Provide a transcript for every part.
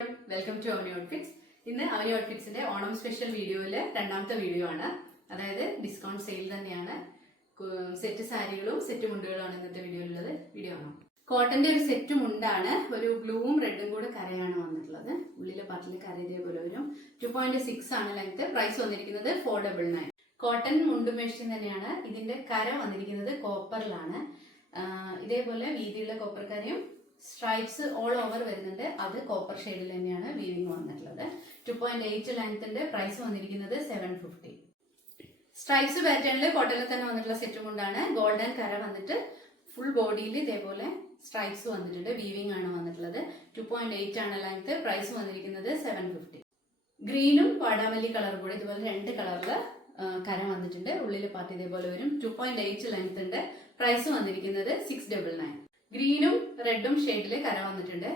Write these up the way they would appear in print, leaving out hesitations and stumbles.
Welcome to Avani outfits. ഇന്ന് Avani ഔട്ട്ഫിറ്റ്സിന്റെ Onam special വീഡിയോയിലെ രണ്ടാമത്തെ വീഡിയോ ആണ്. അതായത് ഡിസ്കൗണ്ട് സെയിൽ തന്നെയാണ്. സെറ്റ് സാരികളും സെറ്റ് മുണ്ടുകളുമാണ് ഇന്നത്തെ വീഡിയോയിലുള്ളത്. വീഡിയോ ആണ് കോട്ടന്റെ ഒരു സെറ്റ് മുണ്ടാണ്. ഒരു ബ്ലൂവും റെഡും കൂടെ കരയാണ് വന്നിട്ടുള്ളത്. ഉള്ളിലെ പാർട്ടിൽ കര ഇതേപോലെ വരും. 2.6 ആണ് ലെങ്ത്. പ്രൈസ് വന്നിരിക്കുന്നത് 499. കോട്ടൺ മുണ്ട് മെഷീൻ തന്നെയാണ്. ഇതിന്റെ കര വന്നിരിക്കുന്നത് കോപ്പറിലാണ്. ഇതേപോലെ വീതിയുള്ള കോപ്പർ കരയും സ്ട്രൈപ്സ് ഓൾ ഓവർ വരുന്നുണ്ട്. അത് കോപ്പർ ഷെയ്ഡിൽ തന്നെയാണ് വീവിങ് വന്നിട്ടുള്ളത്. 2.8 ലെങ്ത്തിന്റെ പ്രൈസ് വന്നിരിക്കുന്നത് 750. സ്ട്രൈപ്സ് പാറ്റേണിൽ കോട്ടണിൽ തന്നെ വന്നിട്ടുള്ള സെറ്റും കൊണ്ടാണ്. ഗോൾഡൻ കര വന്നിട്ട് ഫുൾ ബോഡിയിൽ ഇതേപോലെ സ്ട്രൈപ്സ് വന്നിട്ടുണ്ട്. വീവിങ് ആണ് വന്നിട്ടുള്ളത്. 2.8 ആണ് ലെങ്ത്. പ്രൈസ് വന്നിരിക്കുന്നത് 750. ഗ്രീനും വാടാമല്ലി കളറും കൂടെ ഇതുപോലെ രണ്ട് കളറിൽ കര വന്നിട്ടുണ്ട്. ഉള്ളിലെ പാർട്ട് ഇതേപോലെ വരും. 2.8 ലെങ്ത് ഉണ്ട്. പ്രൈസ് വന്നിരിക്കുന്നത് 699. ഗ്രീനും റെഡും ഷെയ്ഡിൽ കര വന്നിട്ടുണ്ട്.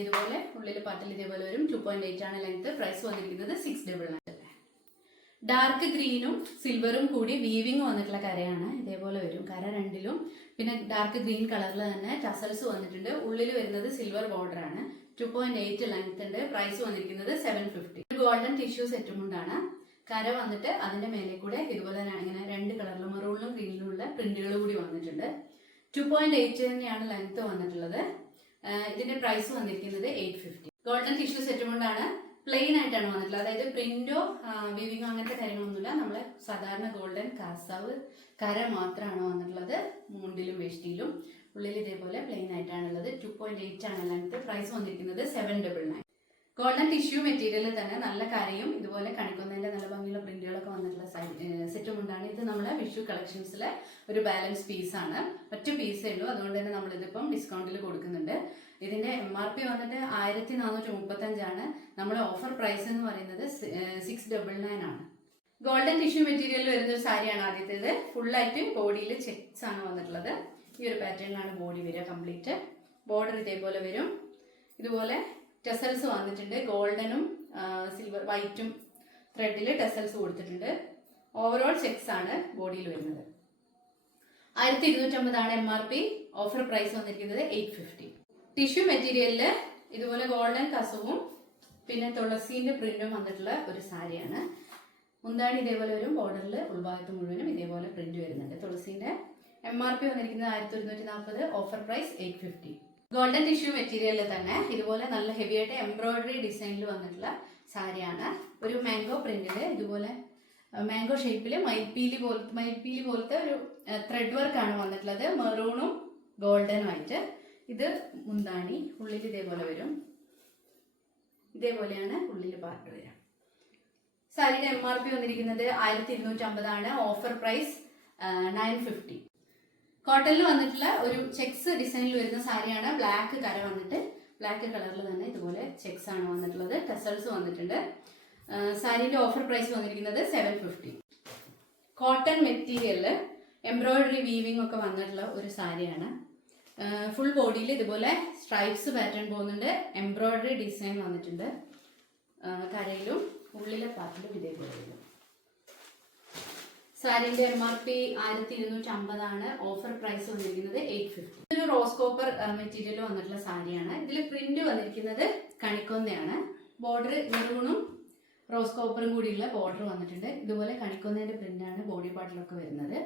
ഇതുപോലെ ഉള്ളിലെ പാർട്ടിൽ ഇതേപോലെ വരും. 2.8 ആണ് ലെങ്ത്. പ്രൈസ് വന്നിരിക്കുന്നത് 699. ഡാർക്ക് ഗ്രീനും സിൽവറും കൂടി വീവിങ് വന്നിട്ടുള്ള കരയാണ്. ഇതേപോലെ വരും കര രണ്ടിലും. പിന്നെ ഡാർക്ക് ഗ്രീൻ കളറിൽ തന്നെ ടസൽസ് വന്നിട്ടുണ്ട്. ഉള്ളിൽ വരുന്നത് സിൽവർ ബോർഡർ ആണ്. 2.8 ലെങ്ത് ഉണ്ട്. പ്രൈസ് വന്നിരിക്കുന്നത് 750. ഗോൾഡൻ ടിഷ്യൂ സെറ്റും കൊണ്ടാണ്. കര വന്നിട്ട് അതിന്റെ മേലെ കൂടെ ഇതുപോലെ ഇങ്ങനെ രണ്ട് കളറിലും മെറൂണിലും ഗ്രീനിലും ഉള്ള പ്രിന്റുകൾ കൂടി വന്നിട്ടുണ്ട്. 2.8 തന്നെയാണ് ലെങ്ത് വന്നിട്ടുള്ളത്. ഇതിന്റെ പ്രൈസ് വന്നിരിക്കുന്നത് 850. ഗോൾഡൻ ടിഷ്യൂ സെറ്റും കൊണ്ടാണ്. പ്ലെയിൻ ആയിട്ടാണ് വന്നിട്ടുള്ളത്. അതായത് പ്രിന്റോ വിവിങ്ങോ അങ്ങനത്തെ കാര്യങ്ങളൊന്നുമില്ല. നമ്മള് സാധാരണ ഗോൾഡൻ കാസാവ് കര മാത്രമാണ് വന്നിട്ടുള്ളത്. മുണ്ടിലും വേഷ്ടിയിലും. ഉള്ളിൽ ഇതേപോലെ പ്ലെയിൻ ആയിട്ടാണുള്ളത്. 2.8 ആണ് ലെങ്ത്. പ്രൈസ് വന്നിരിക്കുന്നത് 799. ഗോൾഡൻ ടിഷ്യൂ മെറ്റീരിയലിൽ തന്നെ നല്ല കരയും ഇതുപോലെ കണിക്കൊന്നതിന്റെ നല്ല ഭംഗിയുള്ള പ്രിന്റുകളൊക്കെ വന്നിട്ടുള്ള സെറ്റും കൊണ്ടാണ്. ഇത് നമ്മുടെ വിഷു കളക്ഷൻസിലെ ഒരു ബാലൻസ് പീസാണ്. ഒറ്റ പീസേ ഉള്ളൂ. അതുകൊണ്ട് തന്നെ നമ്മളിതിപ്പം ഡിസ്കൗണ്ടിൽ കൊടുക്കുന്നുണ്ട്. ഇതിന്റെ MRP വന്നിട്ട് 1435 ആണ്. നമ്മുടെ ഓഫർ പ്രൈസ് എന്ന് പറയുന്നത് 699 ആണ്. ഗോൾഡൻ ടിഷ്യൂ മെറ്റീരിയൽ വരുന്ന ഒരു സാരിയാണ് ആദ്യത്തേത്. ഫുള്ളായിട്ട് ബോഡിയിൽ ചെക്സ് ആണ് വന്നിട്ടുള്ളത്. ഈ ഒരു പാറ്റേണിലാണ് ബോഡി വരിക കംപ്ലീറ്റ്. ബോർഡർ ഇതേപോലെ വരും. ഇതുപോലെ ടെസൽസ് വന്നിട്ടുണ്ട്. ഗോൾഡനും സിൽവർ വൈറ്റും ത്രെഡിൽ ടെസൽസ് കൊടുത്തിട്ടുണ്ട്. ഓവറോൾ ചെക്സ് ആണ് ബോഡിയിൽ വരുന്നത്. 1250 ആണ് MRP. ഓഫർ പ്രൈസ് വന്നിരിക്കുന്നത് 850. ടിഷ്യൂ മെറ്റീരിയലില് ഇതുപോലെ ഗോൾഡൻ കസവും പിന്നെ തുളസീന്റെ പ്രിന്റും വന്നിട്ടുള്ള ഒരു സാരിയാണ്. മുന്താണി ഇതേപോലെ വരും. ബോർഡറിൽ ഉൾഭാഗത്ത് മുഴുവനും ഇതേപോലെ പ്രിന്റ് വരുന്നുണ്ട്. തുളസീന്റെ MRP വന്നിരിക്കുന്നത് 1140. Offer price 850. ഗോൾഡൻ ടിഷ്യൂ മെറ്റീരിയലിൽ തന്നെ ഇതുപോലെ നല്ല ഹെവി ആയിട്ട് എംബ്രോയിഡറി ഡിസൈനിൽ വന്നിട്ടുള്ള സാരിയാണ്. ഒരു മാംഗോ പ്രിന്റില് ഇതുപോലെ മാംഗോ ഷേപ്പില് മയിൽപ്പീലി പോലത്തെ ഒരു ത്രെഡ് വർക്ക് ആണ് വന്നിട്ടുള്ളത്. മെറൂണും ഗോൾഡനും ആയിട്ട്. ഇത് മുന്താണി. ഉള്ളിൽ ഇതേപോലെ വരും. ഇതേപോലെയാണ് ഉള്ളിൽ പാർട്ട് വരിക. സാരിയുടെ MRP വന്നിരിക്കുന്നത് 1250 ആണ്. Offer price 950. കോട്ടണിൽ വന്നിട്ടുള്ള ഒരു ചെക്സ് ഡിസൈനിൽ വരുന്ന സാരിയാണ്. ബ്ലാക്ക് കര വന്നിട്ട് ബ്ലാക്ക് കളറിൽ തന്നെ ഇതുപോലെ ചെക്സ് ആണ് വന്നിട്ടുള്ളത്. ടെസൽസ് വന്നിട്ടുണ്ട്. സാരിന്റെ ഓഫർ പ്രൈസ് വന്നിരിക്കുന്നത് 750. കോട്ടൺ മെറ്റീരിയലില് എംബ്രോയിഡറി വീവിംഗ് ഒക്കെ വന്നിട്ടുള്ള ഒരു സാരിയാണ്. ഫുൾ ബോഡിയിൽ ഇതുപോലെ സ്ട്രൈപ്സ് പാറ്റേൺ പോകുന്നുണ്ട്. എംബ്രോയിഡറി ഡിസൈൻ വന്നിട്ടുണ്ട്. കരയിലും ഉള്ളിലെ പാർട്ടിലും ഇതേപോലെ വരും. സാരിന്റെ MRP 1250 ആണ്. ഓഫർ പ്രൈസ് വന്നിരിക്കുന്നത് 850. ഇതൊരു റോസ് കോപ്പർ മെറ്റീരിയൽ വന്നിട്ടുള്ള സാരിയാണ്. ഇതിൽ പ്രിന്റ് വന്നിരിക്കുന്നത് കണിക്കൊന്നയാണ്. ബോർഡർ മെറൂണും റോസ് കോപ്പറും കൂടിയുള്ള ബോർഡർ വന്നിട്ടുണ്ട്. ഇതുപോലെ കണിക്കൊന്നേന്റെ പ്രിന്റാണ് ബോഡി പാർട്ടിലൊക്കെ വരുന്നത്.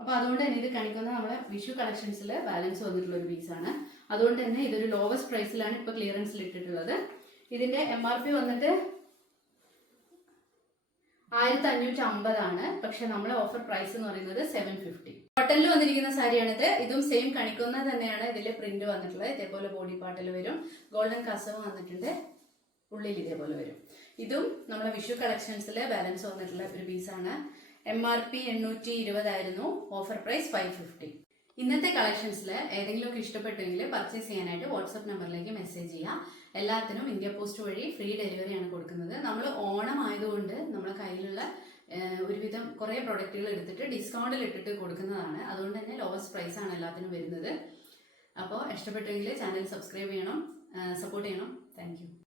അപ്പൊ അതുകൊണ്ട് തന്നെ ഇത് കണിക്കൊന്ന നമ്മളെ വിഷു കളക്ഷൻസിൽ ബാലൻസ് വന്നിട്ടുള്ള ഒരു പീസാണ്. അതുകൊണ്ട് തന്നെ ഇതൊരു ലോവസ്റ്റ് പ്രൈസിലാണ് ഇപ്പൊ ക്ലിയറൻസിൽ ഇട്ടിട്ടുള്ളത്. ഇതിന്റെ MRP വന്നിട്ട് 1550 ആണ്. പക്ഷെ നമ്മളെ ഓഫർ പ്രൈസ് എന്ന് പറയുന്നത് 750. കോട്ടണിൽ വന്നിരിക്കുന്ന സാരിയാണിത്. ഇതും സെയിം കണിക്കൊന്ന തന്നെയാണ്. ഇതിലെ പ്രിന്റ് വന്നിട്ടുള്ളത്. ഇതേപോലെ ബോഡി പാർട്ടിൽ വരും. ഗോൾഡൻ കസവ് വന്നിട്ടുണ്ട്. ഉള്ളിൽ ഇതേപോലെ വരും. ഇതും നമ്മളെ വിഷു കളക്ഷൻസിൽ ബാലൻസ് വന്നിട്ടുള്ള ഒരു പീസാണ്. MRP 820 ആയിരുന്നു. Offer price 550. ഇന്നത്തെ കളക്ഷൻസിൽ ഏതെങ്കിലുമൊക്കെ ഇഷ്ടപ്പെട്ടെങ്കിൽ പർച്ചേസ് ചെയ്യാനായിട്ട് വാട്സപ്പ് നമ്പറിലേക്ക് മെസ്സേജ് ചെയ്യാം. എല്ലാത്തിനും ഇന്ത്യ പോസ്റ്റ് വഴി ഫ്രീ ഡെലിവറി ആണ് കൊടുക്കുന്നത്. നമ്മൾ ഓണം ആയതുകൊണ്ട് നമ്മുടെ കയ്യിലുള്ള ഒരുവിധം കുറേ പ്രൊഡക്റ്റുകൾ എടുത്തിട്ട് ഡിസ്കൗണ്ടിൽ ഇട്ടിട്ട് കൊടുക്കുന്നതാണ്. അതുകൊണ്ട് തന്നെ ലോവസ്റ്റ് പ്രൈസ് ആണ് എല്ലാത്തിനും വരുന്നത്. അപ്പോൾ ഇഷ്ടപ്പെട്ടെങ്കിൽ ചാനൽ സബ്സ്ക്രൈബ് ചെയ്യണം, സപ്പോർട്ട് ചെയ്യണം. Thank you.